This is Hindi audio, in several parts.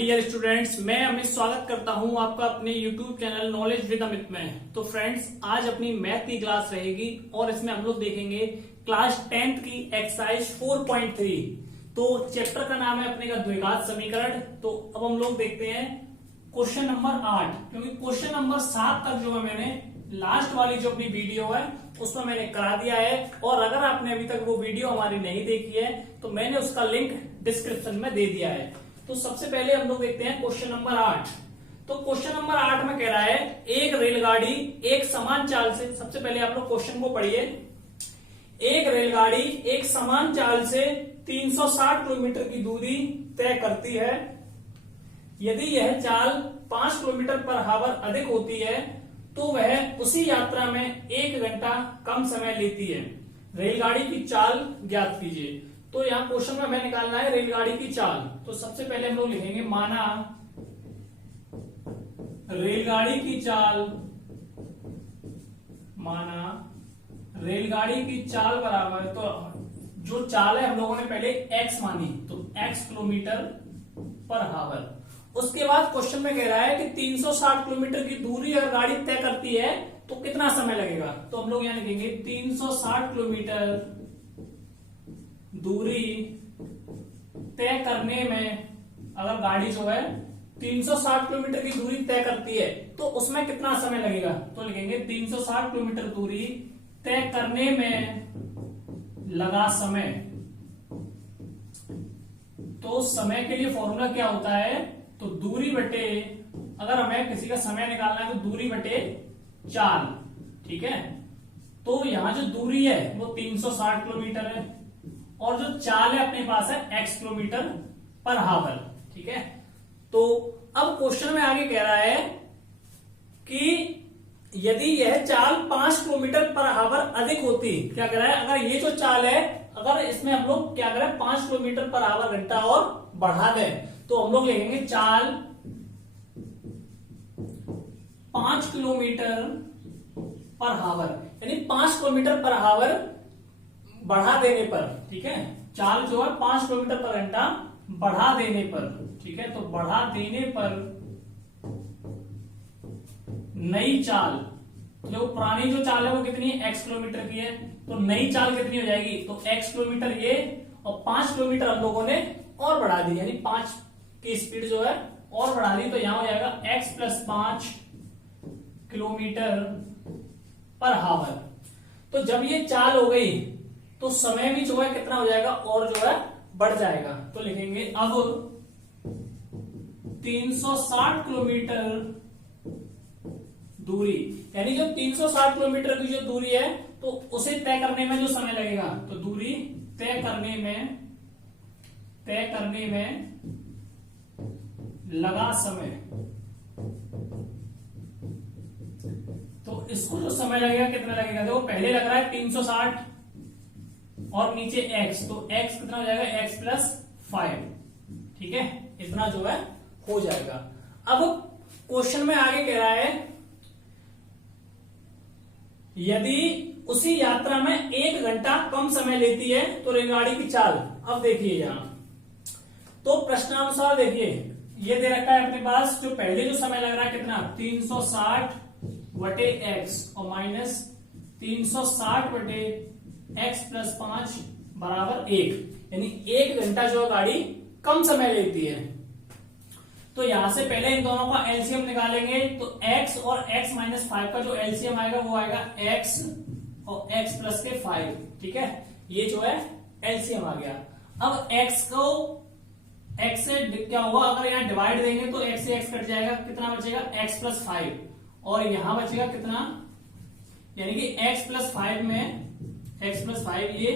डियर स्टूडेंट्स, मैं अमित स्वागत करता हूं आपका अपने YouTube channel knowledge with Amit में। तो फ्रेंड्स, आज अपनी मैथ की क्लास रहेगी और इसमें हम लोग देखेंगे क्लास 10th की एक्सरसाइज 4.3। तो चैप्टर का नाम है अपने का द्विघात समीकरण। तो अब हम लोग देखते हैं क्वेश्चन नंबर 8, क्योंकि क्वेश्चन नंबर 7 तक जो है मैंने लास्ट वाली जो अपनी वीडियो है उसमें मैंने करा दिया है। और अगर आपने अभी तक वो वीडियो हमारी नहीं देखी है तो मैंने उसका लिंक डिस्क्रिप्शन में दे दिया है। तो सबसे पहले हम लोग देखते हैं क्वेश्चन नंबर 8। तो क्वेश्चन नंबर 8 में कह रहा है एक रेलगाड़ी एक समान चाल से, सबसे पहले आप लोग क्वेश्चन को पढ़िए। एक रेलगाड़ी एक समान चाल से 360 किलोमीटर की दूरी तय करती है। यदि यह चाल 5 किलोमीटर पर हावर अधिक होती है तो वह उसी यात्रा में 1 घंटा कम समय लेती है। रेलगाड़ी की चाल ज्ञात कीजिए। तो यहाँ क्वेश्चन में हमें निकालना है रेलगाड़ी की चाल। तो सबसे पहले हम लोग लिखेंगे माना रेलगाड़ी की चाल, माना रेलगाड़ी की चाल बराबर, तो जो चाल है हम लोगों ने पहले x मानी, तो x किलोमीटर पर हावर। उसके बाद क्वेश्चन में कह रहा है कि 360 किलोमीटर की दूरी अगर गाड़ी तय करती है तो कितना समय लगेगा। तो हम लोग यहां लिखेंगे 360 किलोमीटर दूरी तय करने में, अगर गाड़ी जो है 360 किलोमीटर की दूरी तय करती है तो उसमें कितना समय लगेगा। तो लिखेंगे 360 किलोमीटर दूरी तय करने में लगा समय। तो समय के लिए फॉर्मूला क्या होता है, तो दूरी बटे, अगर हमें किसी का समय निकालना है तो दूरी बटे चाल। ठीक है, तो यहां जो दूरी है वो 360 किलोमीटर है और जो चाल है अपने पास है x किलोमीटर पर हावर। ठीक है, तो अब क्वेश्चन में आगे कह रहा है कि यदि यह चाल 5 किलोमीटर पर हावर अधिक होती, क्या कह रहा है, अगर ये जो चाल है अगर इसमें हम लोग क्या करें 5 किलोमीटर पर हावर घंटा और बढ़ा दें तो हम लोग लिखेंगे चाल 5 किलोमीटर पर हावर, यानी 5 किलोमीटर पर हावर बढ़ा देने पर। ठीक है, चाल जो है 5 किलोमीटर पर घंटा बढ़ा देने पर। ठीक है, तो बढ़ा देने पर नई चाल, जो पुरानी जो चाल है वो कितनी है, x किलोमीटर की है, तो नई चाल कितनी हो जाएगी, तो x किलोमीटर ये और 5 किलोमीटर हम लोगों ने और बढ़ा दी, यानी 5 की स्पीड जो है और बढ़ा दी। तो यहां हो जाएगा x + 5 किलोमीटर पर हावर। तो जब ये चाल हो गई तो समय भी जो है कितना हो जाएगा और जो है बढ़ जाएगा। तो लिखेंगे अब 360 किलोमीटर दूरी, यानी जो 360 किलोमीटर की जो दूरी है तो उसे तय करने में जो समय लगेगा, तो दूरी तय करने में लगा समय। तो इसको जो समय लगेगा कितना लगेगा, देखो पहले लग रहा है 360 और नीचे x, तो x कितना हो जाएगा, x + 5। ठीक है, इतना जो है हो जाएगा। अब क्वेश्चन में आगे कह रहा है यदि उसी यात्रा में 1 घंटा कम समय लेती है तो रेलगाड़ी की चाल। अब देखिए यहां तो प्रश्नानुसार देखिए ये दे रखा है अपने पास, जो पहले जो समय लग रहा है कितना 360 बटे x और माइनस 360 बटे x + 5 बराबर 1, यानी 1 घंटा जो गाड़ी कम समय लेती है। तो यहां से पहले इन दोनों का एलसीएम निकालेंगे, तो x और x - 5 का जो एलसीएम आएगा वो आएगा x और x + 5। ठीक है, ये जो है एलसीएम आ गया। अब x को x से क्या होगा, अगर यहां डिवाइड देंगे तो x से x कट जाएगा, कितना बचेगा x + 5 और यहां बचेगा कितना, यानी कि x + 5 में x + 5 ये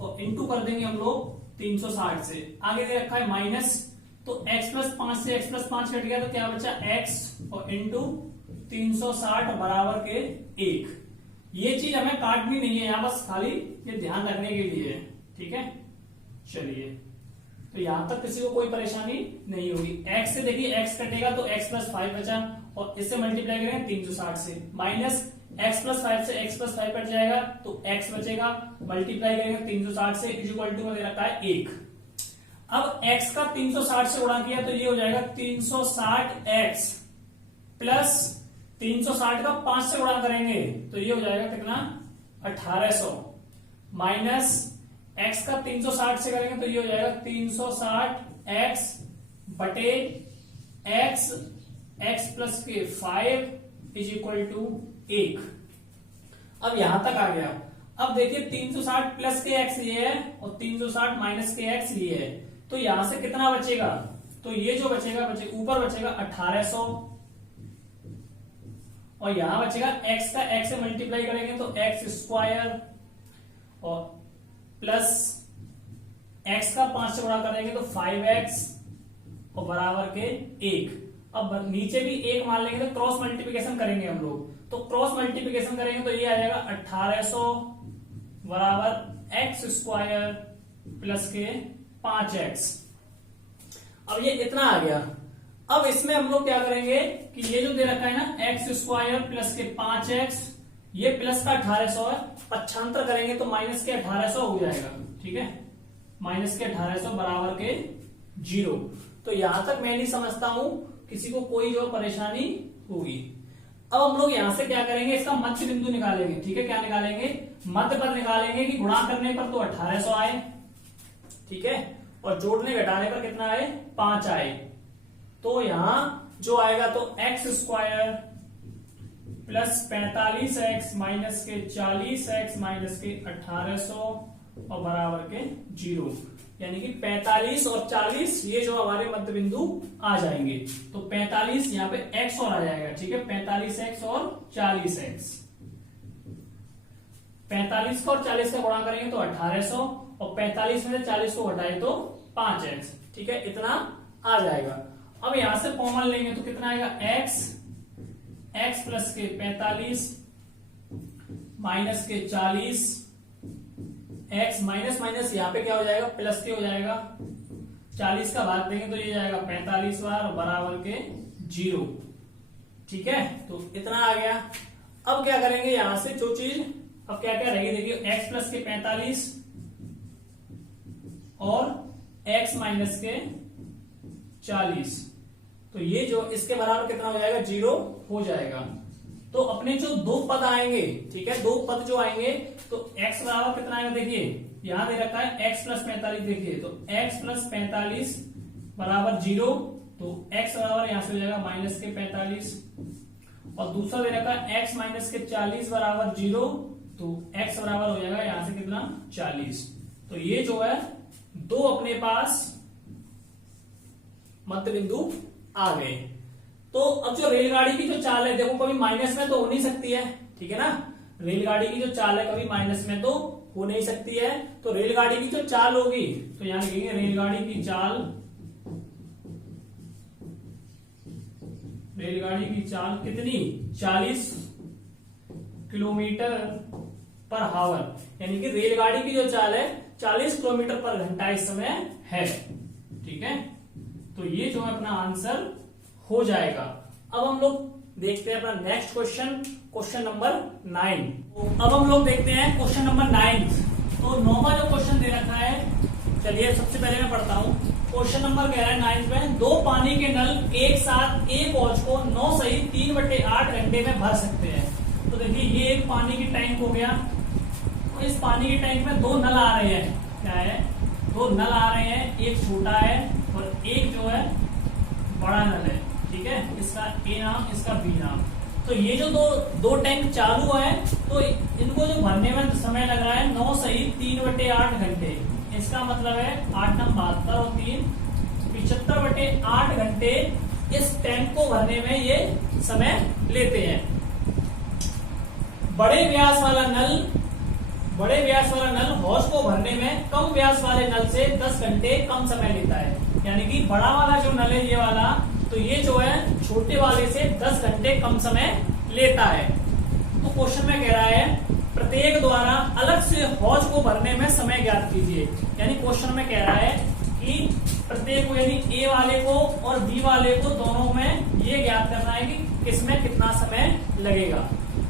और इंटू कर देंगे हम लोग 360 से। आगे दे रखा है माइनस, तो x + 5 से x + 5 कट गया तो क्या बचा x और इंटू 360 बराबर के 1। ये चीज हमें काटनी नहीं है यहां, बस खाली ये ध्यान रखने के लिए है। ठीक है, चलिए तो यहां तक किसी को कोई परेशानी नहीं होगी। x से देखिए x कटेगा तो x + 5 बचा और इससे मल्टीप्लाई करेंगे 360 से, माइनस x + 5 से x + 5 कट जाएगा तो x बचेगा, मल्टीप्लाई करेंगे 360 से, इक्वल टू में दे रखा है 1। अब x का 360 से गुणा किया तो ये हो जाएगा 360x प्लस 360 का 5 से गुणा करेंगे तो ये हो जाएगा कितना 1800 माइनस x का 360 से करेंगे तो ये हो जाएगा 360x बटे x प्लस के 5 इज इक्वल टू 1। अब यहां तक आ गया। अब देखिए 360 प्लस के x ये है और 360 माइनस के x ये है, तो यहां से कितना बचेगा, तो ये जो बचेगा ऊपर बचेगा 1800 और यहां बचेगा x का x से मल्टीप्लाई करेंगे तो x स्क्वायर और प्लस x का 5 से गुणा करेंगे तो 5x और बराबर के 1। अब नीचे भी 1 मान लेंगे तो क्रॉस मल्टीप्लिकेशन करेंगे हम लोग, तो क्रॉस मल्टीप्लिकेशन करेंगे तो ये आ जाएगा 1800 बराबर x स्क्वायर प्लस के 5x। अब ये इतना आ गया। अब इसमें हम लोग क्या करेंगे कि ये जो दे रखा है ना x स्क्वायर प्लस के 5x, ये प्लस का 1800 है, पक्षांतर करेंगे तो माइनस के 1800 हो जाएगा। ठीक है, माइनस के 1800 बराबर के 0। तो यहां तक मैं नहीं समझता हूं किसी को कोई जो परेशानी होगी। अब हम लोग यहां से क्या करेंगे, इसका मध्य बिंदु निकालेंगे। ठीक है, क्या निकालेंगे, मध्य पद निकालेंगे कि गुणा करने पर तो 1800 आए, ठीक है, और जोड़ने घटाने पर कितना आए 5 आए। तो यहां जो आएगा तो x square plus 45x minus के 40x माइनस के 1800 और बराबर के 0, यानी कि 45 और 40 ये जो हमारे मध्य बिंदु आ जाएंगे। तो 45 यहाँ पे x और आ जाएगा। ठीक है, 45x और 40x, 45 का और 40 का गुणा करेंगे तो 1800 और 45 में से 40 को घटाए तो 5x। ठीक है, इतना आ जाएगा। अब यहां से कॉमन लेंगे तो कितना आएगा x प्लस के 45 माइनस के 40, x माइनस माइनस यहाँ पे क्या हो जाएगा प्लस के हो जाएगा, 40 का भाग देंगे तो ये जाएगा 45 बार और बराबर के 0। ठीक है, तो इतना आ गया। अब क्या करेंगे यहां से जो चीज अब क्या क्या रहेगी, देखिए x प्लस के 45 और x माइनस के 40, तो ये जो इसके बराबर कितना हो जाएगा 0 हो जाएगा। तो अपने जो दो पद आएंगे, ठीक है, दो पद जो आएंगे तो x बराबर कितना आएगा, देखिए यहां दे रखा है x प्लस 45, देखिए तो x प्लस 45 बराबर 0, तो x बराबर यहां से हो जाएगा माइनस के 45 और दूसरा दे रखा है x माइनस के 40 बराबर 0, तो x बराबर हो जाएगा यहां से कितना 40। तो ये जो है दो अपने पास मध्य बिंदु आ गए। तो अब जो रेलगाड़ी की जो चाल है देखो कभी माइनस में तो हो नहीं सकती है, ठीक है ना, रेलगाड़ी की जो चाल है कभी माइनस में तो हो नहीं सकती है। तो रेलगाड़ी की जो चाल होगी तो यहां लिखेंगे रेलगाड़ी की चाल, रेलगाड़ी की चाल कितनी 40 किलोमीटर पर हावर, यानी कि रेलगाड़ी की जो चाल है 40 किलोमीटर पर घंटा इस समय है। ठीक है, तो ये जो है अपना आंसर हो जाएगा। अब हम लोग देखते हैं अपना नेक्स्ट क्वेश्चन, क्वेश्चन नंबर 9। तो अब हम लोग देखते हैं क्वेश्चन नंबर 9। तो 9वां जो क्वेश्चन दे रखा है, चलिए सबसे पहले मैं पढ़ता हूं। क्वेश्चन नंबर कह रहा है 9 में, दो पानी के नल एक साथ एक हौज को 9 सहित 3/8 घंटे में भर सकते हैं। तो देखिए ये एक पानी की टैंक हो गया, तो इस पानी की टैंक में दो नल आ रहे हैं, क्या है, दो नल आ रहे हैं, एक छोटा है और एक जो है बड़ा नल है। ठीक है, इसका ए नाम, इसका बी नाम। तो ये जो दो टैंक चालू है तो इनको जो भरने में समय लग रहा है 9 सहित 3/8 घंटे। इसका मतलब है 8 नम 72 और 3 75/8 घंटे इस टैंक को भरने में ये समय लेते हैं। बड़े व्यास वाला नल हौज को भरने में कम व्यास वाले नल से 10 घंटे कम समय लेता है। यानी कि बड़ा वाला जो नल है ये वाला, तो ये जो है छोटे वाले से 10 घंटे कम समय लेता है। तो क्वेश्चन में कह रहा है प्रत्येक द्वारा अलग से हौज को भरने में समय ज्ञात कीजिए। यानी क्वेश्चन में कह रहा है कि प्रत्येक को, यानी ए वाले को और बी वाले को, दोनों में ये ज्ञात करना है कि किसमें कितना समय लगेगा।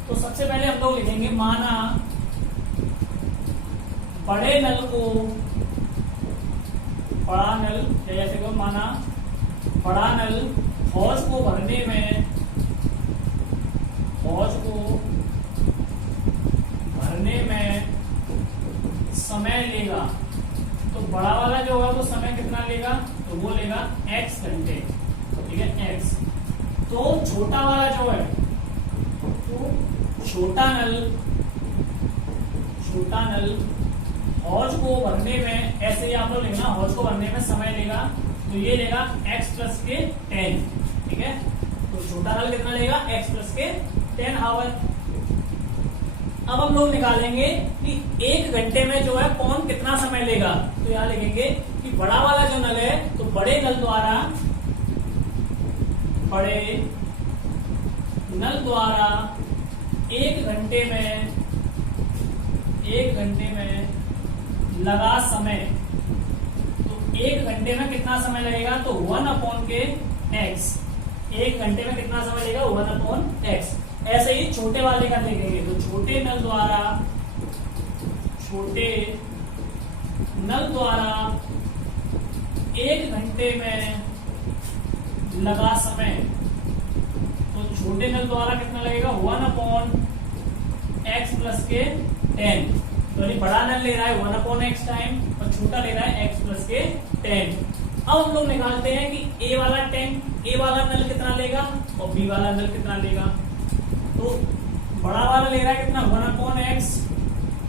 तो सबसे पहले हम लोग लिखेंगे, माना बड़े नल को बड़ा नल, जैसे को माना बड़ा नल हौज को भरने में समय लेगा। तो बड़ा वाला जो होगा तो समय कितना लेगा, तो वो लेगा x घंटे, ठीक है x। तो छोटा वाला जो है, तो छोटा नल हौज को भरने में, ऐसे ही आप लोग लेना, हौज को भरने में समय लेगा, तो ये लेगा x प्लस के 10, ठीक है। तो छोटा नल कितना लेगा, x प्लस के 10 आवर। अब हम लोग निकालेंगे कि 1 घंटे में जो है कौन कितना समय लेगा। तो यहां लिखेंगे कि बड़ा वाला जो नल है, तो बड़े नल द्वारा 1 घंटे में लगा समय। तो 1 घंटे में कितना समय लगेगा, तो 1 के x। 1 घंटे में कितना समय लगेगा, 1 x। ऐसे ही छोटे वाले का देखेंगे, तो छोटे नल द्वारा 1 घंटे में लगा समय। तो छोटे नल द्वारा कितना लगेगा, 1/x प्लस के 10। तो ये बड़ा नल ले रहा है 1/x टाइम और छोटा ले रहा है x प्लस के 10। अब हम लोग निकालते हैं कि a वाला नल कितना लेगा और b वाला नल कितना लेगा। तो बड़ा वाला ले रहा है कितना, 1/x,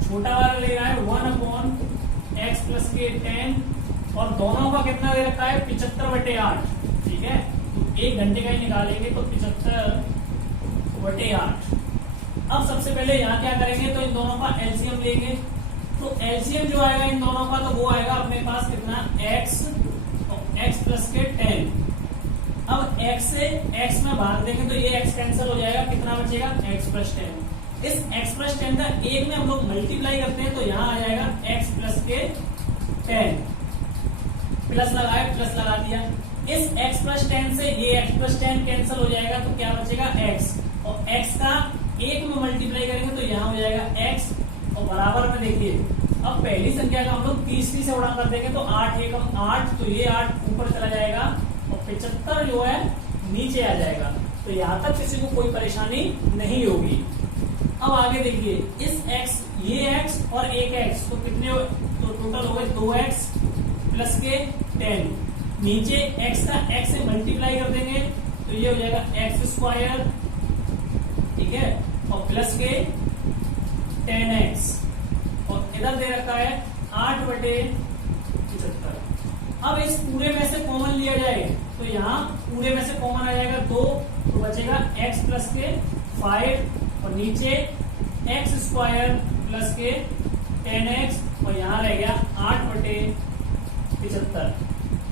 छोटा वाला ले रहा है 1/x प्लस के 10, और दोनों का कितना दे रखा है, 75/8, ठीक है। तो 1 घंटे का ही निकालेंगे, तो 75/8। अब सबसे पहले यहाँ क्या करेंगे, तो इन दोनों का एलसीएम लेंगे। तो एलसीएम जो आएगा इन दोनों का, तो वो आएगा अपने पास कितना, x और x प्लस के 10। अब x से x में भाग देंगे तो ये x कैंसिल हो जाएगा, कितना बचेगा, x प्लस 10। इस x प्लस 10 का 1 में हम लोग मल्टीप्लाई करते हैं, तो यहाँ आ जाएगा x प्लस के 10। प्लस लगाए, प्लस लगा दिया। इस x प्लस 10 से ये x प्लस 10 कैंसिल हो जाएगा, तो क्या बचेगा, x। और x का 1 में मल्टीप्लाई करेंगे तो यहाँ हो जाएगा x, और बराबर में देखिए, अब पहली संख्या का हम लोग तीसरी से उड़ा कर देंगे, तो 8 एकम 8, तो ये 8 ऊपर चला जाएगा और 75 जो है नीचे आ जाएगा। तो यहाँ तक किसी को कोई परेशानी नहीं होगी। अब आगे देखिए, इस x, ये x और एक x, तो कितने, तो टोटल हो गए 2x प्लस के 10। नीचे x का x से मल्टीप्लाई कर देंगे, तो ये हो जाएगा x², ठीक है, और प्लस के 10x, और इधर दे रखा है 8/75। अब इस पूरे में से कॉमन लिया जाए, तो यहाँ पूरे में से कॉमन आ जाएगा 2, तो बचेगा x प्लस के 5, और नीचे x² प्लस के 10x, और यहाँ रह गया 8/75।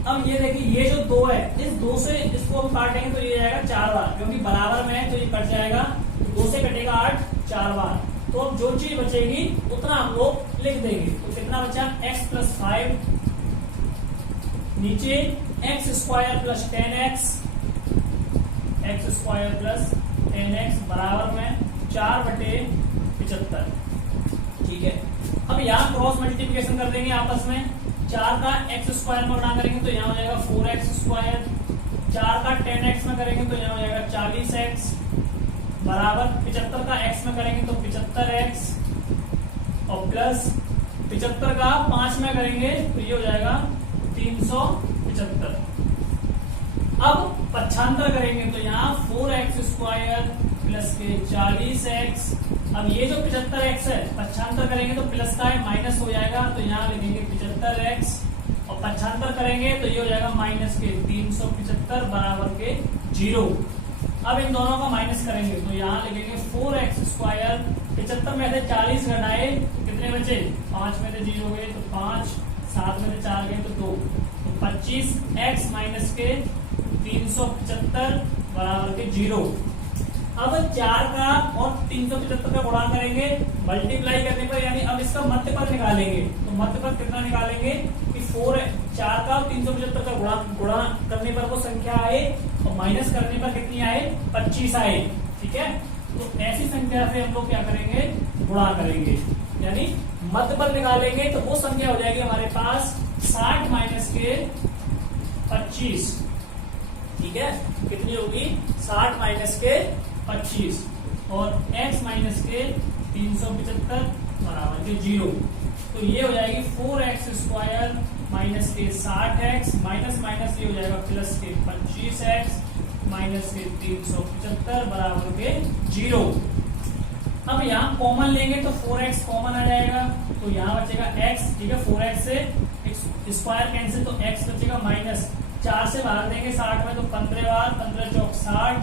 अब ये देखिए, ये जो 2 है, इस 2 से इसको हम काटेंगे तो ये जाएगा 4 बार, क्योंकि बराबर में है तो ये कट जाएगा, तो 2 से कटेगा 8 4 बार। तो अब जो चीज बचेगी उतना हम लोग लिख देंगे। तो कितना बचा, x प्लस 5, नीचे x² plus 10x, x² plus 10x बराबर में 4/75, ठीक है। अब यहाँ क्रॉस मल्टीप्लिकेशन कर देंगे आपस में, 4 का x² में गुणा करेंगे तो यहाँ हो जाएगा 4x², 4 का 10x में करेंगे तो यहाँ हो जाएगा 40x, बराबर 75 का x में करेंगे तो 75x, और प्लस 75 का 5 में करेंगे तो ये हो जाएगा 375। अब पक्षांतर करेंगे तो यहाँ 4x² प्लस के 40x। अब ये जो 75x है, पक्षांतर करेंगे तो प्लस का है, माइनस हो जाएगा, तो यहाँ लिखेंगे 75x, और पक्षांतर करेंगे तो ये हो जाएगा माइनस के 375 बराबर के 0। अब इन दोनों का माइनस करेंगे तो यहाँ लिखेंगे 4x², 75 में से 40 घटाए कितने बचे, 5 में से 0 गए तो 5, 7 में से 4 गए तो 2, तो 25x माइनस के 375 बराबर के 0। अब 4 का और 375 का गुणा करेंगे मल्टीप्लाई करने पर, यानी अब इसका मध्य पद निकालेंगे। तो मध्य पद कितना निकालेंगे कि 4 का और 375 का गुणा करने पर वो संख्या आए, और माइनस करने पर कितनी आए, 25 आए, ठीक है। तो ऐसी संख्या से हम लोग क्या करेंगे, गुणा करेंगे, यानी मध्य पद निकालेंगे तो वो संख्या हो जाएगी हमारे पास 60 माइनस के 25, ठीक है, कितनी होगी 60 माइनस के 25 और x माइनस के 375 बराबर के 0। तो ये हो जाएगी 4x² माइनस के 60x माइनस माइनस ये हो जाएगा प्लस के 25x माइनस के 375 बराबर के 0। अब यहाँ कॉमन लेंगे तो 4x कॉमन आ जाएगा, तो यहाँ बचेगा x, ठीक है, 4x से स्क्वायर कैंसिल तो x बचेगा माइनस 4 से बाहर देंगे 60 में तो 15 बार 15 चौक 60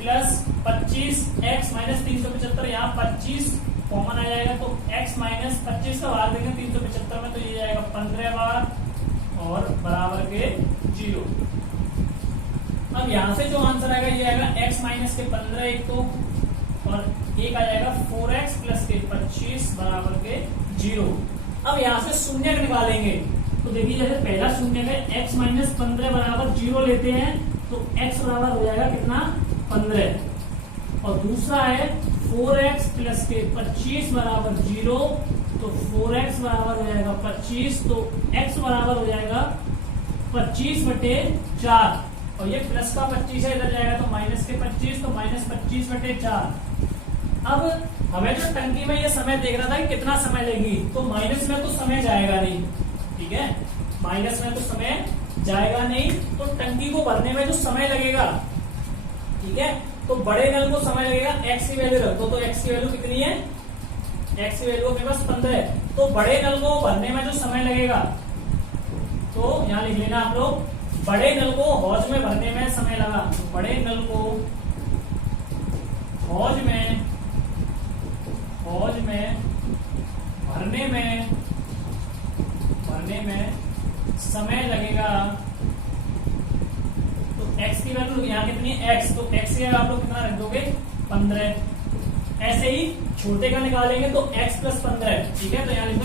प्लस 25x माइनस 375, यहाँ 25 कॉमन आ जाएगा तो x माइनस 25 का बाहर देंगे 375 में तो ये जाएगा 15 बार और बराबर के 0। अब यहाँ से जो आंसर आएगा ये आएगा x माइनस के 15 एक तो और एक आ जाएगा 4x प्लस के 25 बराबर के 0। अब यहाँ से शून्य निकालेंगे तो देखिए जैसे पहला शून्य है x माइनस 15 बराबर 0 लेते हैं तो x बराबर हो जाएगा कितना 15 और दूसरा है 4x प्लस के 25 बराबर 0 तो 4x बराबर हो जाएगा 25 तो x बराबर हो जाएगा 25/4 और ये प्लस का 25 है इधर जाएगा तो माइनस के 25 तो माइनस 25/4। अब हमें जो टंकी में ये समय देख रहा था कि कितना समय लेगी तो माइनस में तो समय जाएगा नहीं, ठीक है, माइनस में तो समय जाएगा नहीं तो टंकी को भरने में जो समय लगेगा, ठीक है, तो बड़े नल को समय लगेगा x की वैल्यू रखो तो x की वैल्यू कितनी है, x की वैल्यू अपने पास 15 है तो बड़े नल को भरने में जो समय लगेगा तो यहाँ लिख लेना आप लोग, बड़े नल को हौज में भरने में समय लगा तो बड़े नल को हौज में भरने में समय लगेगा तो x की वैल्यू यहाँ कितनी है x, तो x की आप लोग कितना रख दोगे 15। ऐसे ही छोटे का निकालेंगे तो x प्लस 15, ठीक है, तो यहाँ लिखो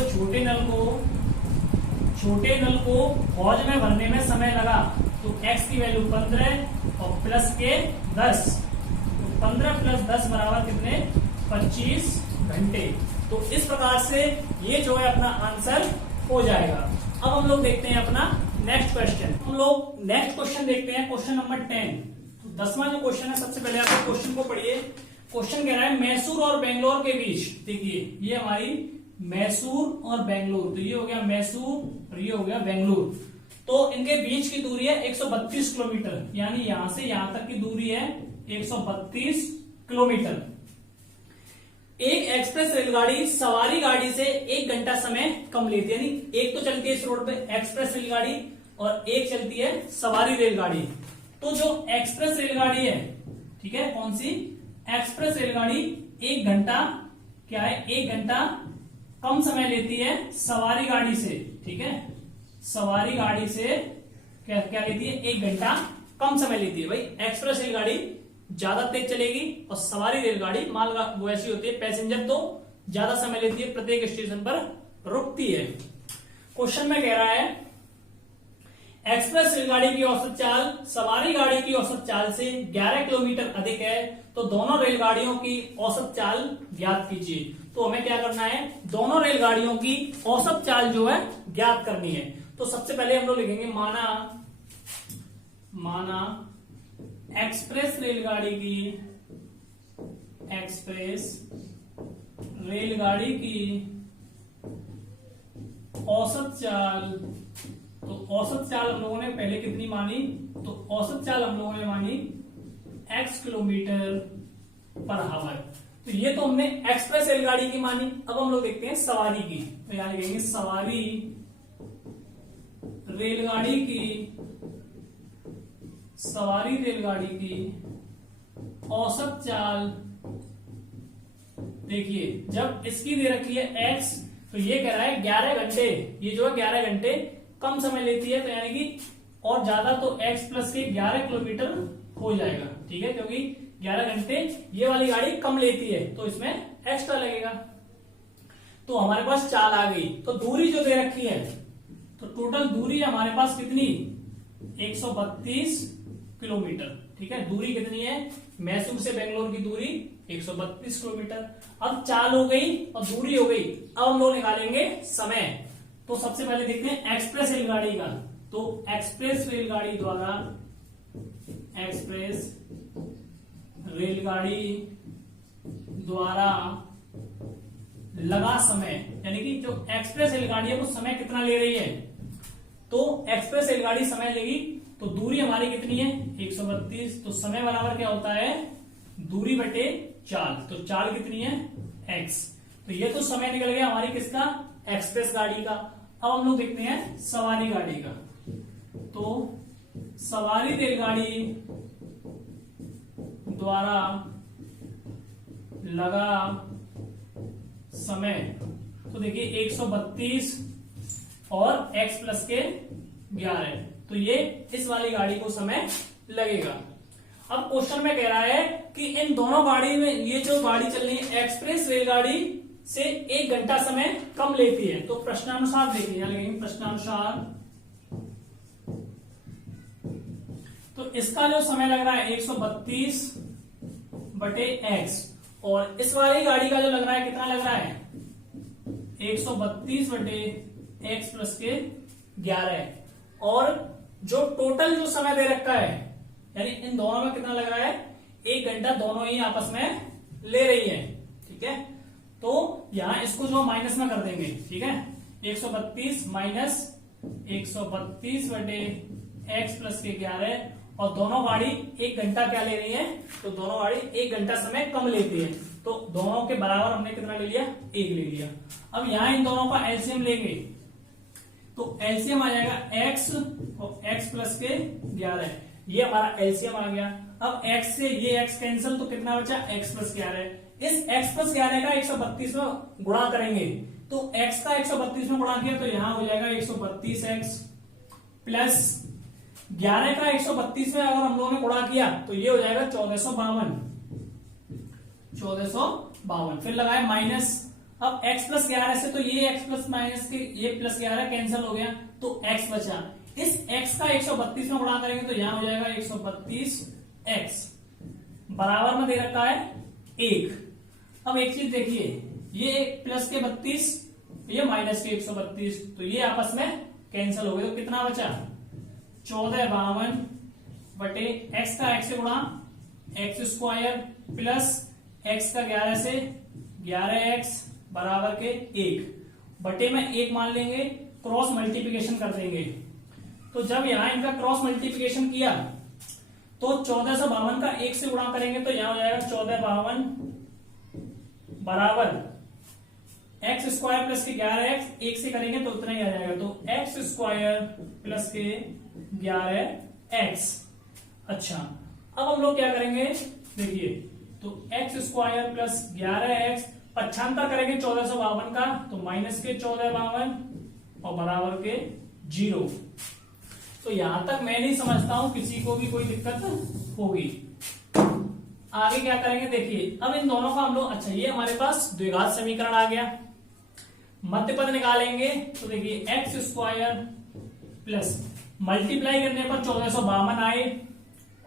छोटे नल को हौज में भरने में समय लगा तो x की वैल्यू 15 और प्लस के 10 तो 15 प्लस 10 बराबर कितने 25 घंटे। तो इस प्रकार से ये जो है अपना आंसर हो जाएगा। अब हम लोग देखते हैं अपना नेक्स्ट क्वेश्चन, हम लोग नेक्स्ट क्वेश्चन देखते हैं क्वेश्चन नंबर 10। तो 10वां जो क्वेश्चन है सबसे पहले आप क्वेश्चन को पढ़िए। क्वेश्चन कह रहा है मैसूर और बेंगलोर के बीच, देखिए ये हमारी मैसूर और बेंगलोर, तो ये हो गया मैसूर और ये हो गया बेंगलोर, तो इनके बीच की दूरी है 132 किलोमीटर, यानी यहां से यहां तक की दूरी है 132 किलोमीटर। एक एक्सप्रेस रेलगाड़ी सवारी गाड़ी से 1 घंटा समय कम लेती है, यानी एक तो चलती है इस रोड पे एक्सप्रेस रेलगाड़ी और एक चलती है सवारी रेलगाड़ी। तो जो एक्सप्रेस रेलगाड़ी है, ठीक है, कौन सी एक्सप्रेस रेलगाड़ी 1 घंटा क्या है 1 घंटा कम समय लेती है सवारी गाड़ी से, ठीक है, सवारी गाड़ी से क्या लेती है 1 घंटा कम समय लेती है। भाई एक्सप्रेस रेलगाड़ी ज्यादा तेज चलेगी और सवारी रेलगाड़ी माल वो ऐसी होती है पैसेंजर तो ज्यादा समय लेती है, प्रत्येक स्टेशन पर रुकती है। क्वेश्चन में कह रहा है एक्सप्रेस रेलगाड़ी की औसत चाल सवारी गाड़ी की औसत चाल से 11 किलोमीटर अधिक है, तो दोनों रेलगाड़ियों की औसत चाल ज्ञात कीजिए। तो हमें क्या करना है, दोनों रेलगाड़ियों की औसत चाल जो है ज्ञात करनी है। तो सबसे पहले हम लोग लिखेंगे माना एक्सप्रेस रेलगाड़ी की औसत चाल, तो औसत चाल हम लोगों ने पहले कितनी मानी, तो औसत चाल हम लोगों ने मानी x किलोमीटर पर आवर। तो ये तो हमने एक्सप्रेस रेलगाड़ी की मानी। अब हम लोग देखते हैं सवारी की, तो यहां लिखेंगे सवारी रेलगाड़ी की औसत चाल। देखिए जब इसकी दे रखी है x, तो ये कह रहा है 11 घंटे, ये जो है 11 घंटे कम समय लेती है, तो यानी कि और ज्यादा तो x प्लस के 11 किलोमीटर हो जाएगा, ठीक है, क्योंकि 11 घंटे ये वाली गाड़ी कम लेती है तो इसमें एक्स्ट्रा लगेगा। तो हमारे पास चाल आ गई। तो दूरी जो दे रखी है, तो टोटल दूरी हमारे पास कितनी 132 किलोमीटर, ठीक है, दूरी कितनी है मैसूर से बेंगलोर की दूरी 132 किलोमीटर। अब चाल हो गई और दूरी हो गई, अब हम लोग निकालेंगे समय। तो सबसे पहले देखते हैं एक्सप्रेस रेलगाड़ी का। तो एक्सप्रेस रेलगाड़ी द्वारा लगा समय, यानी कि जो एक्सप्रेस रेलगाड़ी है वो समय कितना ले रही है। तो एक्सप्रेस रेलगाड़ी समय लेगी तो दूरी हमारी कितनी है 132, तो समय बराबर क्या होता है दूरी बटे चाल, तो चाल कितनी है x। तो ये तो समय निकल गया हमारी किसका एक्सप्रेस गाड़ी का। अब हम लोग देखते हैं सवारी गाड़ी का। तो सवारी रेलगाड़ी द्वारा लगा समय, तो देखिए 132 और x प्लस के 11, तो ये इस वाली गाड़ी को समय लगेगा। अब क्वेश्चन में कह रहा है कि इन दोनों गाड़ी में ये जो गाड़ी चल रही है एक्सप्रेस रेलगाड़ी से 1 घंटा समय कम लेती है। तो प्रश्नानुसार देखिए, यहां लगेंगे प्रश्नानुसार। तो इसका जो समय लग रहा है 132 बटे x, और इस वाली गाड़ी का जो लग रहा है कितना लग रहा है 132 बटे x प्लस के 11, और जो टोटल जो समय दे रखा है यानी इन दोनों में कितना लग रहा है 1 घंटा दोनों ही आपस में ले रही है। ठीक है, तो यहां इसको जो माइनस में कर देंगे। ठीक है, 132 माइनस 132 बटे x प्लस के 11, और दोनों गाड़ी 1 घंटा क्या ले रही है, तो दोनों गाड़ी 1 घंटा समय कम लेती है, तो दोनों के बराबर हमने कितना ले लिया 1 ले लिया। अब यहां इन दोनों का एलसीएम लेंगे तो एलसीएम आ जाएगा x और x प्लस के 11, ये हमारा एलसीएम आ गया। अब x से ये x कैंसिल, तो कितना बचा x प्लस 11। इस x प्लस 11 का 132 में गुणा करेंगे, तो x का 132 में गुणा किया तो यहां हो जाएगा 132x प्लस 11 का 132 में अगर हम लोगों ने गुणा किया तो ये हो जाएगा 1452। फिर लगाए माइनस, अब x प्लस 11 से तो ये x प्लस माइनस के ये प्लस 11 कैंसिल हो गया, तो x बचा। इस x का 132 में गुणा करेंगे तो यहां हो जाएगा 132x, बराबर में दे रखा है 1। अब एक चीज देखिए, ये प्लस के 32, ये माइनस के 132, तो ये आपस में कैंसिल हो गए, तो कितना बचा 1452 बटे x का x से गुणा x स्क्वायर प्लस x का 11 से 11x बराबर के 1 बटे में 1 मान लेंगे, क्रॉस मल्टीप्लिकेशन कर देंगे। तो जब यहां इनका क्रॉस मल्टीप्लिकेशन किया तो 1452 का 1 से गुणा करेंगे तो यहां हो जाएगा 1452 बराबर x स्क्वायर प्लस के 11x, 1 से करेंगे तो उतना ही आ जाएगा, तो x स्क्वायर प्लस के 11x। अच्छा, अब हम लोग क्या करेंगे देखिए, तो x स्क्वायर प्लस 11x पक्षांतर करेंगे 1452 का, तो माइनस के 1452 और बराबर के 0। तो यहां तक मैं नहीं समझता हूं किसी को भी कोई दिक्कत होगी। आगे क्या करेंगे देखिए, अब इन दोनों का हम लोग, अच्छा ये हमारे पास द्विघात समीकरण आ गया, मध्य पद निकालेंगे तो देखिए एक्स स्क्वायर प्लस मल्टीप्लाई करने पर 1452 आए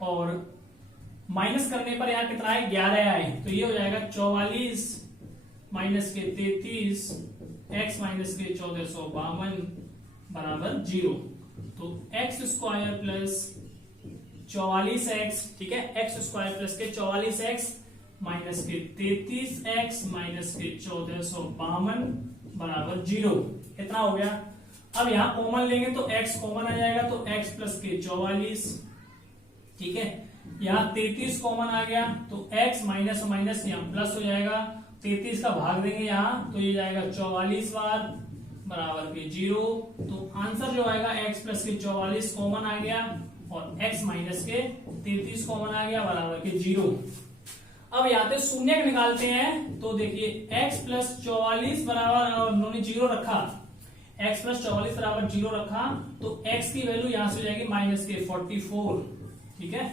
और माइनस करने पर यहां कितना आए 11 आए, तो ये हो जाएगा 44 माइनस के 33 x माइनस के 1452 बराबर 0। तो एक्स स्क्वायर प्लस 44x, ठीक है, एक्स स्क्वायर प्लस के 44x माइनस के 33x माइनस के 1452 बराबर 0। इतना हो गया। अब यहां कॉमन लेंगे तो x कॉमन आ जाएगा, तो x प्लस के 44, ठीक है, यहां 33 कॉमन आ गया तो x माइनस माइनस यहां प्लस हो जाएगा, 33 का भाग देंगे यहां तो ये जाएगा 44 बार बराबर के 0। तो आंसर जो आएगा x प्लस के 44 कॉमन आ गया और x माइनस के 33 कॉमन आ गया बराबर के 0। अब यहाँ पे शून्य निकालते हैं तो देखिए x प्लस 44 बराबर, और उन्होंने 0 रखा, x प्लस 44 बराबर 0 रखा तो x की वैल्यू यहां से हो जाएगी माइनस के 44, ठीक है,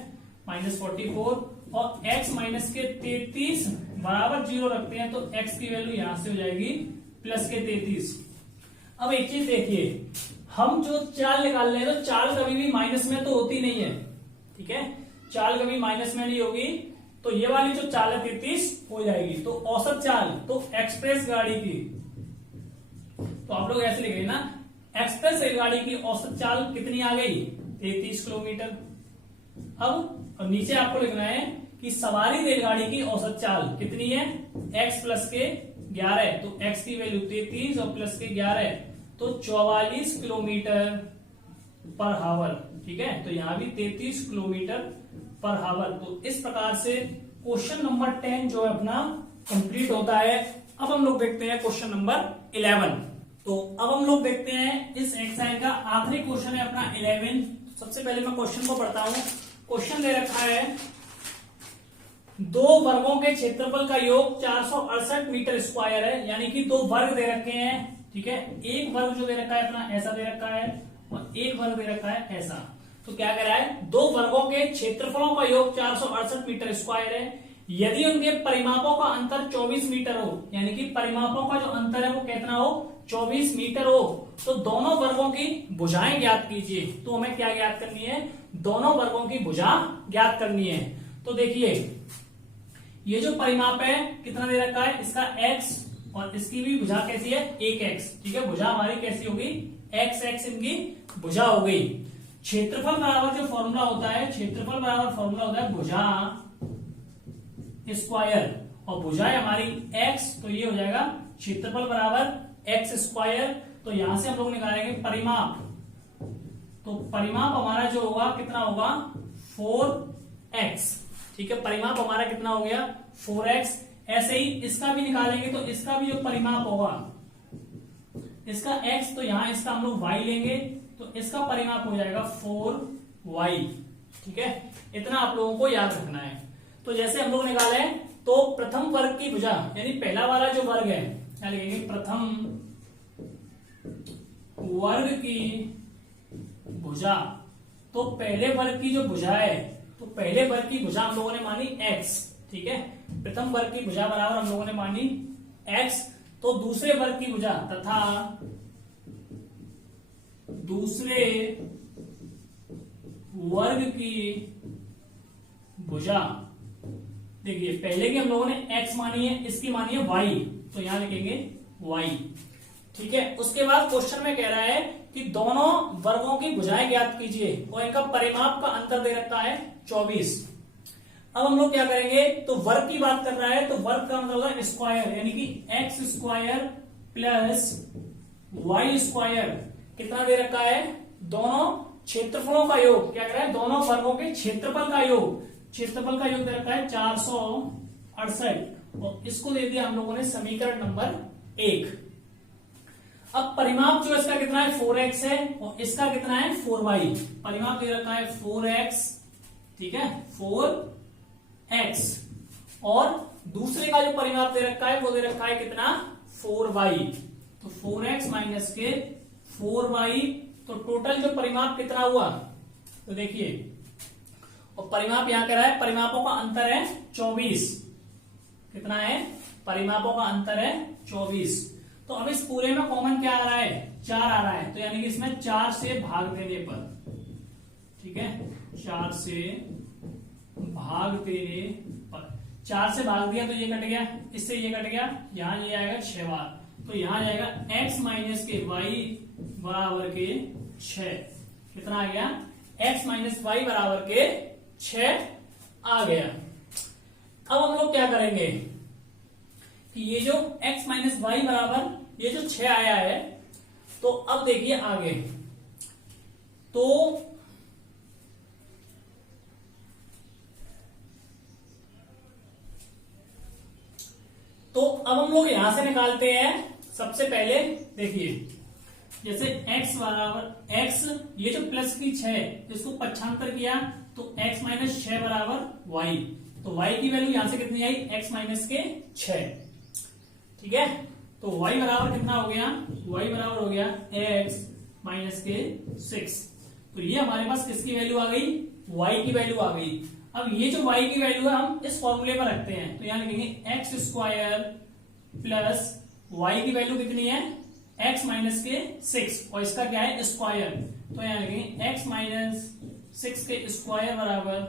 माइनस 44, और x माइनस के 33 बराबर 0 रखते हैं तो x की वैल्यू यहां से हो जाएगी प्लस के 33। अब एक चीज देखिए, हम जो चाल निकाल रहे हैं तो चाल कभी भी माइनस में तो होती नहीं है, ठीक है, चाल कभी माइनस में नहीं होगी, तो ये वाली जो चाल है 33 हो जाएगी। तो औसत चाल, तो एक्सप्रेस गाड़ी की, तो आप लोग ऐसे लिखेंगे ना, एक्सप्रेस रेलगाड़ी की औसत चाल कितनी आ गई? 33 किलोमीटर। अब नीचे आपको लिखना है कि सवारी रेलगाड़ी की औसत चाल कितनी है? x प्लस के 11, तो x की वैल्यू 33 और प्लस के 11, तो 44 किलोमीटर पर हावर। ठीक है, तो यहां भी 33 किलोमीटर पर हावर। तो इस प्रकार से क्वेश्चन नंबर 10 जो है अपना कंप्लीट होता है। अब हम लोग देखते हैं क्वेश्चन नंबर 11। तो अब हम लोग देखते हैं इस एक्सरसाइज का आखिरी क्वेश्चन है अपना 11। सबसे पहले मैं क्वेश्चन को पढ़ता हूं। क्वेश्चन दे रखा है, दो वर्गों के क्षेत्रफल का योग 468 मीटर स्क्वायर है, यानी कि दो वर्ग दे रखे हैं। ठीक है, एक वर्ग जो दे रखा है अपना ऐसा दे रखा है और एक वर्ग दे रखा है ऐसा। तो क्या कह रहा है? दो वर्गों के क्षेत्रफलों का योग 468 मीटर स्क्वायर है यदि उनके परिमापों का अंतर 24 मीटर हो, यानी कि परिमापों का जो अंतर है वो कितना हो? 24 मीटर हो। तो दोनों वर्गों की भुजाएं ज्ञात कीजिए। तो हमें क्या ज्ञात करनी है? दोनों वर्गों की भुजा ज्ञात करनी है। तो देखिए, ये जो परिमाप है कितना दे रखा है? इसका x, और इसकी भी भुजा कैसी है? 1x। ठीक है, भुजा हमारी कैसी होगी? x इनकी भुजा हो गई। क्षेत्रफल बराबर जो फॉर्मूला होता है, क्षेत्रफल बराबर फॉर्मूला होता है भुजा स्क्वायर, और भुजा है हमारी x, तो ये हो जाएगा क्षेत्रफल बराबर x स्क्वायर। तो यहां से हम लोग निकालेंगे परिमाप। तो परिमाप हमारा जो होगा कितना होगा? 4x। ठीक है, परिमाप हमारा कितना हो गया? 4x। ऐसे ही इसका भी निकालेंगे, तो इसका भी जो परिमाप होगा, इसका x, तो यहां इसका हम लोग y लेंगे, तो इसका परिमाप हो जाएगा 4y। ठीक है, इतना आप लोगों को याद रखना है। तो जैसे हम लोग निकाले, तो प्रथम वर्ग की भुजा, यानी पहला वाला जो वर्ग है, क्या लिखेंगे? प्रथम वर्ग की भुजा। तो पहले वर्ग की जो भुजा है, तो पहले वर्ग की भुजा हम लोगों ने मानी x। ठीक है, प्रथम वर्ग की भुजा बराबर हम लोगों ने मानी x। तो दूसरे वर्ग की भुजा तथा दूसरे वर्ग की भुजा, देखिए पहले की हम लोगों ने x मानी है, इसकी मानी है y, तो यहां लिखेंगे y। ठीक है, उसके बाद क्वेश्चन में कह रहा है कि दोनों वर्गों की भुजाएं ज्ञात कीजिए और इनका परिमाप का अंतर दे रखा है 24। अब हम लोग क्या करेंगे? तो वर्ग की बात कर रहा है, तो वर्ग का मतलब होगा स्क्वायर, यानी कि x square plus y square. कितना दे रखा है? दोनों क्षेत्रफलों का योग। क्या कर रहा है? दोनों वर्गों के क्षेत्रफल का योग। क्षेत्रफल का योग दे रखा है 468, और इसको दे दिया हम लोगों ने समीकरण नंबर 1। अब परिमाप जो इसका कितना है? 4x है, और इसका कितना है? 4y। परिमाप दे रखा है 4x। ठीक है, 4x, और दूसरे का जो परिमाप दे रखा है वो दे रखा है कितना? 4y। तो 4x माइनस के 4y, तो टोटल जो परिमाप कितना हुआ? तो देखिए, और परिमाप यहां कह रहा है परिमापों का अंतर है 24। कितना है? परिमापों का अंतर है 24। तो अब इस पूरे में कॉमन क्या आ रहा है? 4 आ रहा है, तो यानी कि इसमें 4 से भाग देने पर, ठीक है, 4 से भाग देने पर, 4 से भाग दिया तो ये कट गया, इससे ये कट गया, यहां ये आएगा 6 बार, तो यहां जाएगा x माइनस के y बराबर के 6। कितना आ गया? x माइनस वाई बराबर के 6 आ गया। अब हम लोग क्या करेंगे कि ये जो x माइनस वाई बराबर ये जो 6 आया है, तो अब देखिए आगे, तो अब हम लोग यहां से निकालते हैं। सबसे पहले देखिए, जैसे x बराबर x, ये जो प्लस की 6 इसको पक्षांतर किया तो x माइनस 6 बराबर y, तो y की वैल्यू यहां से कितनी आई? x माइनस के 6। ठीक है, तो y बराबर कितना हो गया? y बराबर हो गया x माइनस के 6। तो ये हमारे पास किसकी वैल्यू आ गई? y की वैल्यू आ गई। अब ये जो y की वैल्यू है हम इस फॉर्मूले पर रखते हैं, तो यहां लिखेंगे एक्स स्क्वायर प्लस y की वैल्यू कितनी है? x माइनस के 6, और इसका क्या है? स्क्वायर, तो यहां लिखेंगे x माइनस 6 के स्क्वायर बराबर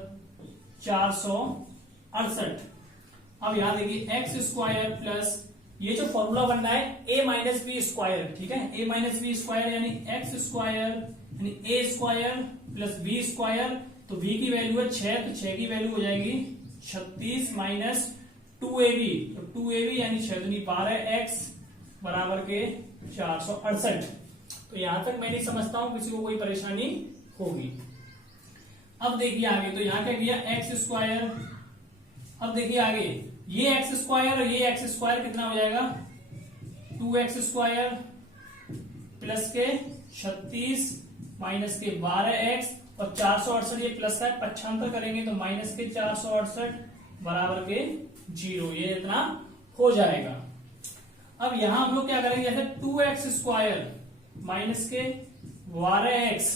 468। अब यहां देखिए एक्स स्क्वायर प्लस ये जो फॉर्मूला बन रहा है a माइनस बी स्क्वायर, ठीक है, a माइनस बी स्क्वायर यानी एक्स स्क्वायर यानी a square plus b square, तो b की वैल्यू है 6, तो 6 की वैल्यू हो जाएगी 36 माइनस 2ab, तो 2ab यानी 6 दूनी 12x बराबर के 468। तो यहां तक मैं नहीं समझता हूं किसी को कोई परेशानी होगी। अब देखिए आगे, तो यहां क्या किया एक्स स्क्वायर, अब देखिए आगे ये एक्स स्क्वायर और ये एक्स स्क्वायर कितना हो जाएगा 2x स्क्वायर प्लस के 36 माइनस के 12x और 468 ये प्लस का पक्षांतर करेंगे तो माइनस के 468 बराबर के 0, ये इतना हो जाएगा। अब यहां हम लोग क्या करेंगे, जैसे 2x स्क्वायर माइनस के 12x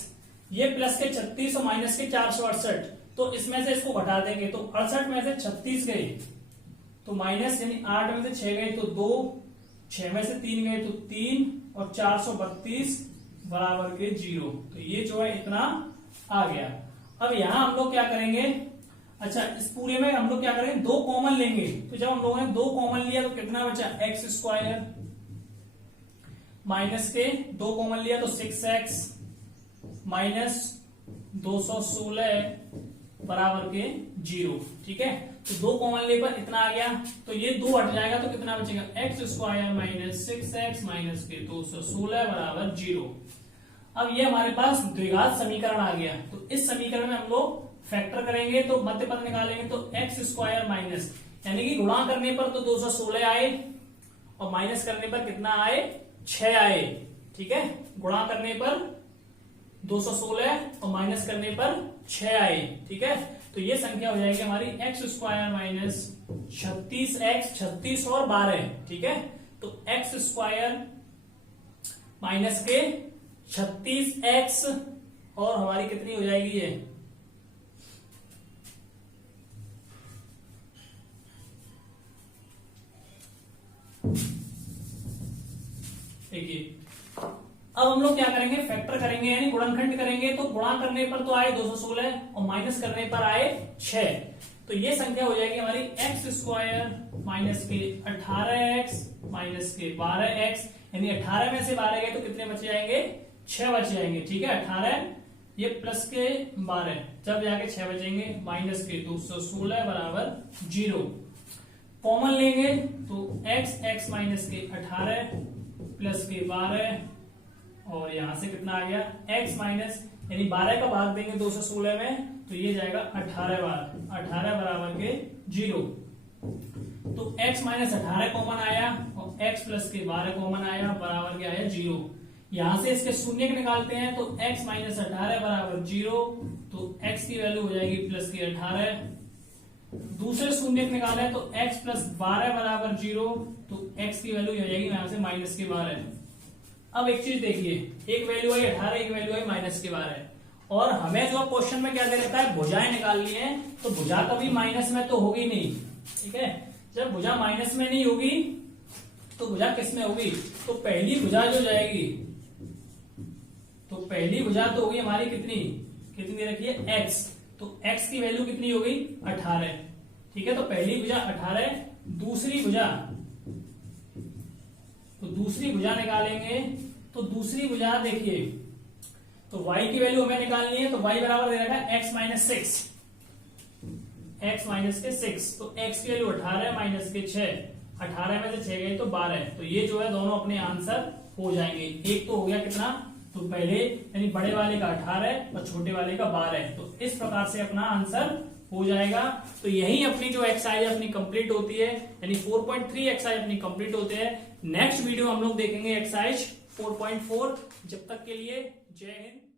ये प्लस के 36 और माइनस के 468, तो इसमें से इसको घटा देंगे तो 68 में से 36 गए तो माइनस यानी 8 में से 6 गए तो 2, 6 में से 3 गए तो 3 और 432 बराबर के 0, तो ये जो है इतना आ गया। अब यहां हम लोग क्या करेंगे, अच्छा इस पूरे में हम लोग क्या करेंगे 2 कॉमन लेंगे, तो जब हम लोगों ने 2 कॉमन लिया तो कितना बचा एक्स स्क्वायर माइनस के 2 कॉमन लिया तो 6x माइनस 216 बराबर के 0, ठीक है, तो 2 कॉमन ले पर इतना आ गया, तो ये 2 हट जाएगा तो कितना बचेगा x square minus 6x minus के 216 बराबर 0। अब ये हमारे पास द्विघात समीकरण आ गया, तो इस समीकरण में हम लोग फैक्टर करेंगे तो मध्य पद निकालेंगे तो एक्स स्क्वायर माइनस यानी कि गुणा करने पर तो 216 आए और माइनस करने पर कितना आए 6 आए, ठीक है, गुणा करने पर 216 और माइनस करने पर 6 आए, ठीक है, तो ये संख्या हो जाएगी हमारी एक्स स्क्वायर माइनस 36x 36 और 12, ठीक है, तो एक्स स्क्वायर माइनस के 36x और हमारी कितनी हो जाएगी ये देखिए। अब हम लोग क्या करेंगे फैक्टर करेंगे यानी गुणनखंड करेंगे, तो गुणा करने पर तो आए 216 और माइनस करने पर आए 6, तो ये संख्या हो जाएगी हमारी एक्स स्क्वायर माइनस के 18x माइनस के 12x, यानी 18 में से 12 गए तो कितने बच जाएंगे 6 बच जाएंगे, ठीक है, 18 ये प्लस के 12 जब जाके 6 बचेंगे माइनस के 216 बराबर 0। कॉमन लेंगे तो x माइनस के 18 प्लस के 12 और यहां से कितना आ गया x माइनस यानी 12 का भाग देंगे 216 में तो ये जाएगा 18 बार 18 बराबर के 0। तो x माइनस 18 कॉमन आया और x प्लस के 12 कॉमन आया बराबर क्या है 0। यहां से इसके शून्य निकालते हैं तो x माइनस 18 बराबर 0, तो x की वैल्यू हो जाएगी प्लस के 18। दूसरे शून्य निकाले तो x प्लस 12 बराबर 0, तो x की वैल्यू हो जाएगी यहां से माइनस के 12। अब एक चीज देखिए, एक वैल्यू है 18, एक वैल्यू है माइनस के 12 और हमें जो क्वेश्चन में क्या दे रखा है भुजाएं निकालनी है, तो भुजा कभी माइनस में तो होगी नहीं, ठीक है, जब भुजा माइनस में नहीं होगी तो भुजा किस में होगी, तो पहली भुजा जो जाएगी तो पहली भुजा तो होगी हमारी कितनी कितनी रखिए x, तो x की वैल्यू कितनी होगी 18, ठीक है, तो पहली भुजा 18, दूसरी भुजा तो दूसरी भुजा निकालेंगे तो दूसरी भुजा देखिए तो y की वैल्यू हमें निकालनी है, तो y बराबर दे रखा है x माइनस 6, x माइनस के 6, तो x की वैल्यू 18 माइनस के 6, 18 में से 6 गए तो 12, तो ये जो है दोनों अपने आंसर हो जाएंगे। एक तो हो गया कितना, तो पहले यानी बड़े वाले का 18 और छोटे वाले का 12, तो इस प्रकार से अपना आंसर हो जाएगा। तो यही अपनी जो एक्सरसाइज अपनी कंप्लीट होती है, यानी 4.3 एक्सरसाइज अपनी कंप्लीट होते हैं। नेक्स्ट वीडियो हम लोग देखेंगे एक्सरसाइज 4.4। जब तक के लिए जय हिंद।